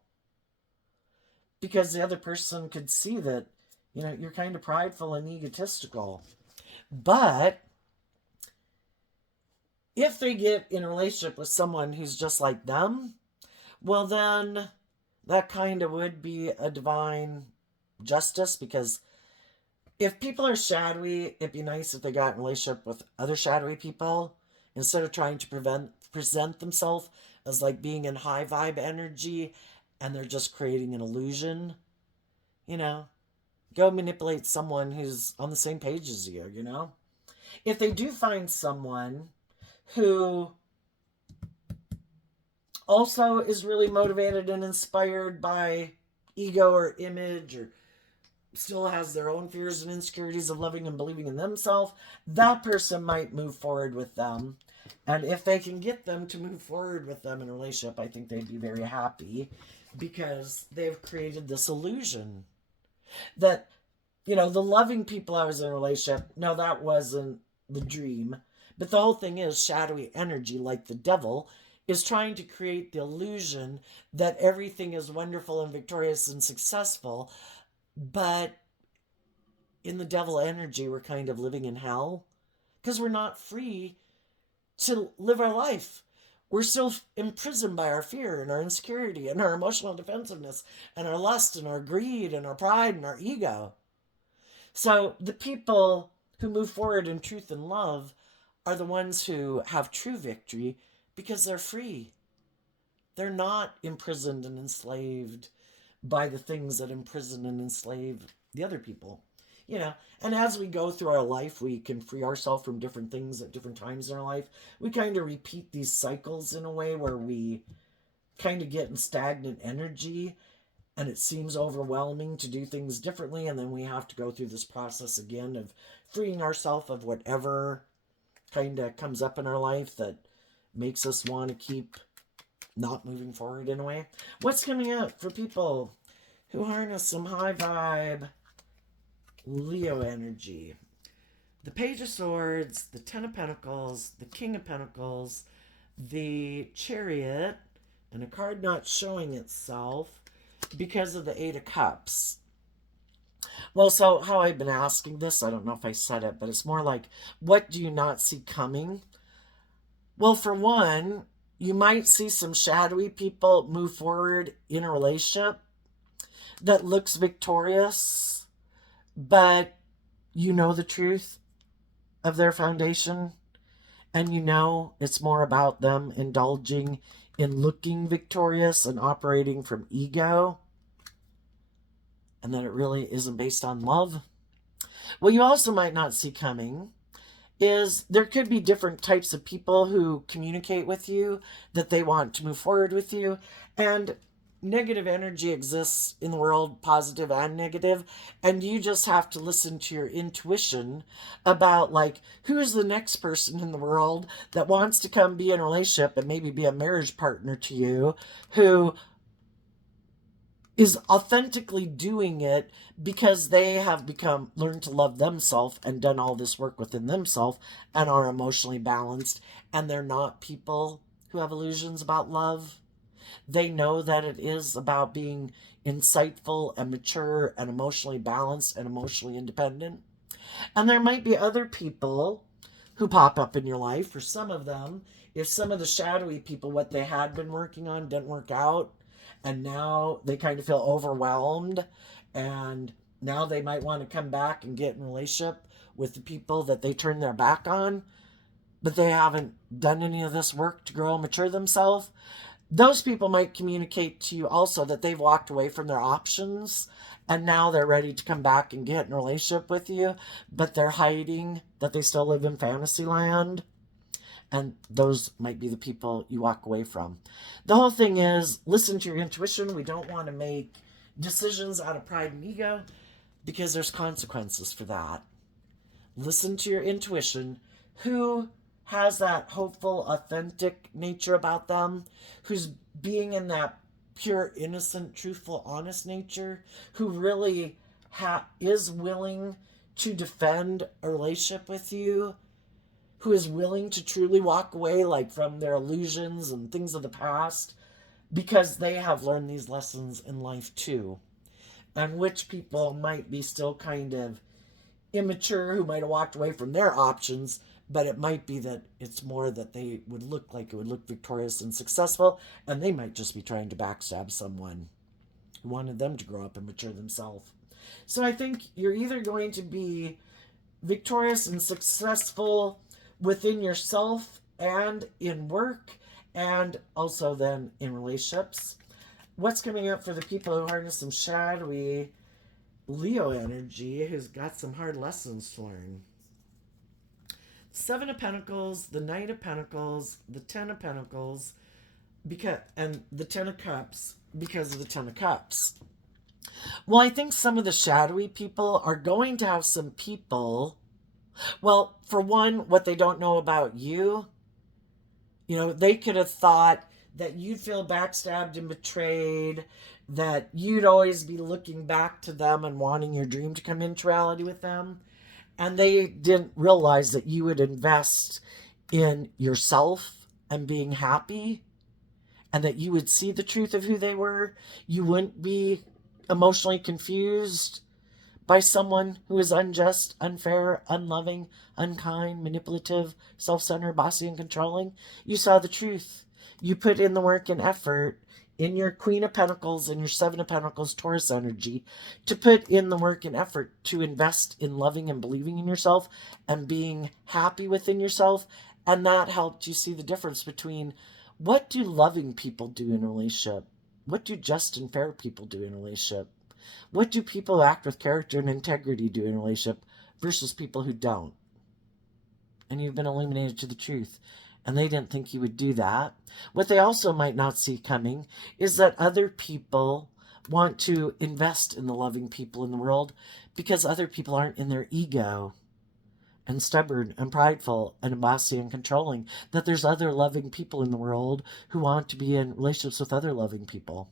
because the other person could see that you're kind of prideful and egotistical. But if they get in a relationship with someone who's just like them, well, then that kind of would be a divine justice, because if people are shadowy, it'd be nice if they got in a relationship with other shadowy people instead of trying to present themselves as like being in high vibe energy and they're just creating an illusion. Go manipulate someone who's on the same page as you, If they do find someone who also is really motivated and inspired by ego or image, or still has their own fears and insecurities of loving and believing in themselves, that person might move forward with them. And if they can get them to move forward with them in a relationship, I think they'd be very happy because they've created this illusion that, the loving people I was in a relationship, no, that wasn't the dream. But the whole thing is shadowy energy, like the devil, is trying to create the illusion that everything is wonderful and victorious and successful. But in the devil energy, we're kind of living in hell because we're not free to live our life. We're still imprisoned by our fear and our insecurity and our emotional defensiveness and our lust and our greed and our pride and our ego. So the people who move forward in truth and love are the ones who have true victory because they're free. They're not imprisoned and enslaved by the things that imprison and enslave the other people. And as we go through our life, we can free ourselves from different things at different times in our life. We kind of repeat these cycles in a way where we kind of get in stagnant energy and it seems overwhelming to do things differently. And then we have to go through this process again of freeing ourselves of whatever kind of comes up in our life that makes us want to keep not moving forward in a way. What's coming up for people who harness some high vibe Leo energy? The Page of Swords, the Ten of Pentacles, the King of Pentacles, the Chariot, and a card not showing itself because of the Eight of Cups. Well, so how I've been asking this, I don't know if I said it, but it's more like, what do you not see coming? Well, for one, you might see some shadowy people move forward in a relationship that looks victorious, but you know the truth of their foundation, and you know it's more about them indulging in looking victorious and operating from ego, and that it really isn't based on love. What you also might not see coming is there could be different types of people who communicate with you that they want to move forward with you. And negative energy exists in the world, positive and negative, and you just have to listen to your intuition about like who's the next person in the world that wants to come be in a relationship and maybe be a marriage partner to you, who is authentically doing it because they have become learned to love themselves and done all this work within themselves and are emotionally balanced, and they're not people who have illusions about love. They know that it is about being insightful and mature and emotionally balanced and emotionally independent. And there might be other people who pop up in your life. For some of them, if some of the shadowy people, what they had been working on didn't work out, and now they kind of feel overwhelmed, and now they might want to come back and get in a relationship with the people that they turned their back on, but they haven't done any of this work to grow and mature themselves. Those people might communicate to you also that they've walked away from their options and now they're ready to come back and get in a relationship with you, but they're hiding that they still live in fantasy land. And those might be the people you walk away from. The whole thing is listen to your intuition. We don't want to make decisions out of pride and ego because there's consequences for that. Listen to your intuition. Who has that hopeful, authentic nature about them? Who's being in that pure, innocent, truthful, honest nature? Who really is willing to defend a relationship with you? Who is willing to truly walk away like from their illusions and things of the past because they have learned these lessons in life too. And which people might be still kind of immature, who might have walked away from their options, but it might be that it's more that they would look like it would look victorious and successful, and they might just be trying to backstab someone who wanted them to grow up and mature themselves. So I think you're either going to be victorious and successful within yourself and in work, and also then in relationships. What's coming up for the people who harness some shadowy Leo energy, who's got some hard lessons to learn? Seven of Pentacles, the Knight of Pentacles, the Ten of Pentacles, and the Ten of Cups because of the Ten of Cups. Well, I think some of the shadowy people are going to have some people. Well, for one, what they don't know about you, they could have thought that you'd feel backstabbed and betrayed, that you'd always be looking back to them and wanting your dream to come into reality with them. And they didn't realize that you would invest in yourself and being happy, and that you would see the truth of who they were. You wouldn't be emotionally confused by someone who is unjust, unfair, unloving, unkind, manipulative, self-centered, bossy, and controlling. You saw the truth. You put in the work and effort in your Queen of Pentacles and your Seven of Pentacles Taurus energy to put in the work and effort to invest in loving and believing in yourself and being happy within yourself. And that helped you see the difference between what do loving people do in a relationship? What do just and fair people do in a relationship? What do people who act with character and integrity do in a relationship versus people who don't? And you've been illuminated to the truth. And they didn't think you would do that. What they also might not see coming is that other people want to invest in the loving people in the world because other people aren't in their ego and stubborn and prideful and bossy and controlling. That there's other loving people in the world who want to be in relationships with other loving people.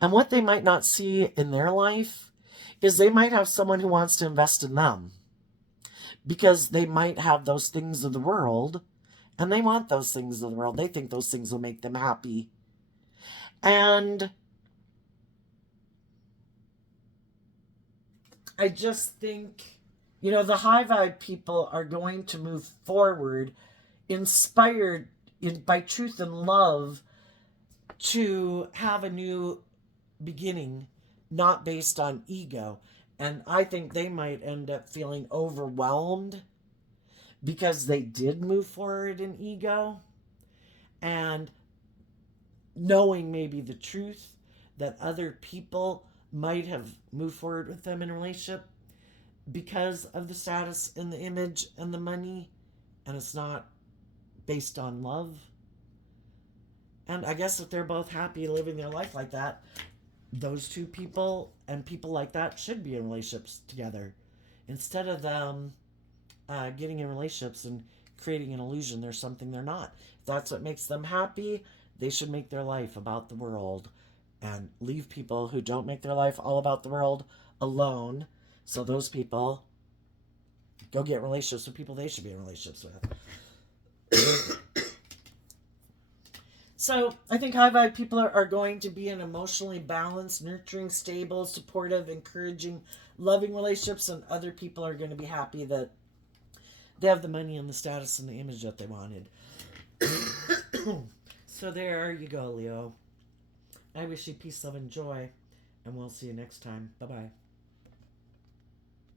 And what they might not see in their life is they might have someone who wants to invest in them because they might have those things of the world, and they want those things of the world. They think those things will make them happy. And I just think, the high vibe people are going to move forward inspired by truth and love to have a new beginning, not based on ego. And I think they might end up feeling overwhelmed because they did move forward in ego and knowing maybe the truth that other people might have moved forward with them in a relationship because of the status and the image and the money, and it's not based on love. And I guess if they're both happy living their life like that, those two people and people like that should be in relationships together instead of them getting in relationships and creating an illusion there's something they're not. If that's what makes them happy, they should make their life about the world and leave people who don't make their life all about the world alone, so those people go get relationships with people they should be in relationships with. So I think high vibe people are going to be in emotionally balanced, nurturing, stable, supportive, encouraging, loving relationships, and other people are going to be happy that they have the money and the status and the image that they wanted. So there you go, Leo. I wish you peace, love, and joy, and we'll see you next time. Bye bye.